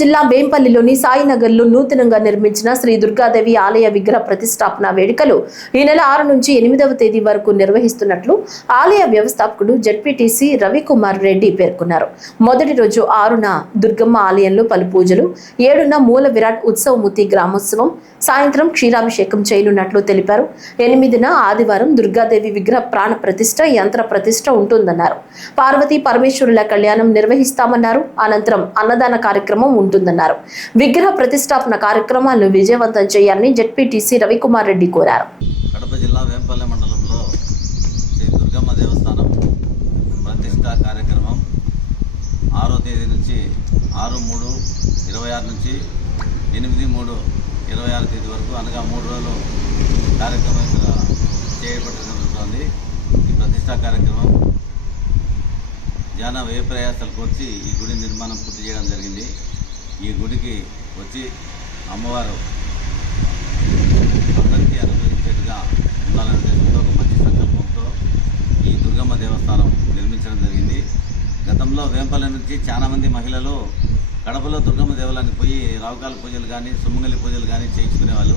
జిల్లా వేంపల్లిలోని సాయినగర్లో నూతనంగా నిర్మించిన శ్రీ దుర్గాదేవి ఆలయ విగ్రహ ప్రతిష్టాపన వేడుకలు ఈ నెల 6 నుంచి 8వ తేదీ వరకు నిర్వహిస్తున్నట్లు ఆలయ వ్యవస్థాపకుడు జెడ్పీటీసీ రవికుమార్ రెడ్డి పేర్కొన్నారు. మొదటి రోజు 6న దుర్గమ్మ ఆలయంలో పలు పూజలు, 7న మూల విరాట్ ఉత్సవమూర్తి గ్రామోత్సవం, సాయంత్రం క్షీరాభిషేకం చేయనున్నట్లు తెలిపారు. 8న ఆదివారం దుర్గాదేవి విగ్రహ ప్రాణ ప్రతిష్ఠ, యంత్ర ప్రతిష్ఠ ఉంటుందన్నారు. పార్వతీ పరమేశ్వరుల కళ్యాణం నిర్వహిస్తామన్నారు. అనంతరం అన్నదాన కార్యక్రమం ఉంటుందన్నారు. విగ్రహ ప్రతిష్టాపన కార్యక్రమాలను విజయవంతం చేయాలని జెడ్పీటీసీ రవికుమార్ రెడ్డి కోరారు. కడప జిల్లా వేంపల్లి మండలంలో శ్రీ దుర్గమ్మ దేవస్థానం ప్రతిష్ఠా కార్యక్రమం 6వ తేదీ నుంచి 6/3/26 నుంచి 8/3/26 తేదీ వరకు అనగా 3 రోజులు కార్యక్రమం చేయబడుతుంది. ఈ ప్రతిష్ఠా కార్యక్రమం జన వ్యయ ప్రయాసాలు కోర్చి ఈ గుడి నిర్మాణం పూర్తి చేయడం జరిగింది. ఈ గుడికి వచ్చి అమ్మవారు అందరికీ అనుగ్రహించేట్టుగా ఉండాలనే ఉద్దేశంతో ఒక మంచి సంకల్పంతో ఈ దుర్గమ్మ దేవస్థానం నిర్మించడం జరిగింది. గతంలో వేంపల్లి నుంచి చాలామంది మహిళలు కడపలో దుర్గమ్మ దేవాలయానికి పోయి రావుకాల పూజలు కానీ, సుమంగళి పూజలు కానీ చేయించుకునేవాళ్ళు.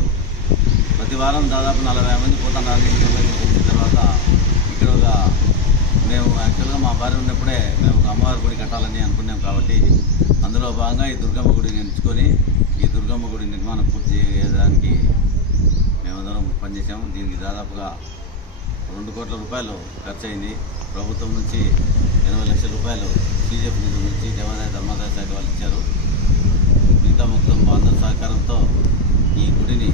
ప్రతి వారం దాదాపు 40 మంది పోతున్నారు. నిర్వహించిన తర్వాత ఇక్కడ ఒక మేము యాక్చువల్గా మా భార్య ఉన్నప్పుడే మేము ఒక అమ్మవారి గుడి కట్టాలని అనుకున్నాం. కాబట్టి అందులో భాగంగా ఈ దుర్గమ్మ గుడిని ఎంచుకొని ఈ దుర్గమ్మ గుడి నిర్మాణం పూర్తి చేయడానికి మేమందరం పనిచేసాము. దీనికి దాదాపుగా 2 కోట్ల రూపాయలు ఖర్చు అయింది. ప్రభుత్వం నుంచి 80 లక్షల రూపాయలు బీజేపీ నిధుల నుంచి దేవాదాయ ధర్మాదాయ శాఖ వాళ్ళు ఇచ్చారు. మిగతా మొత్తం అందరి సహకారంతో ఈ గుడిని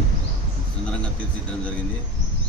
సుందరంగా తీర్చిదిద్దడం జరిగింది.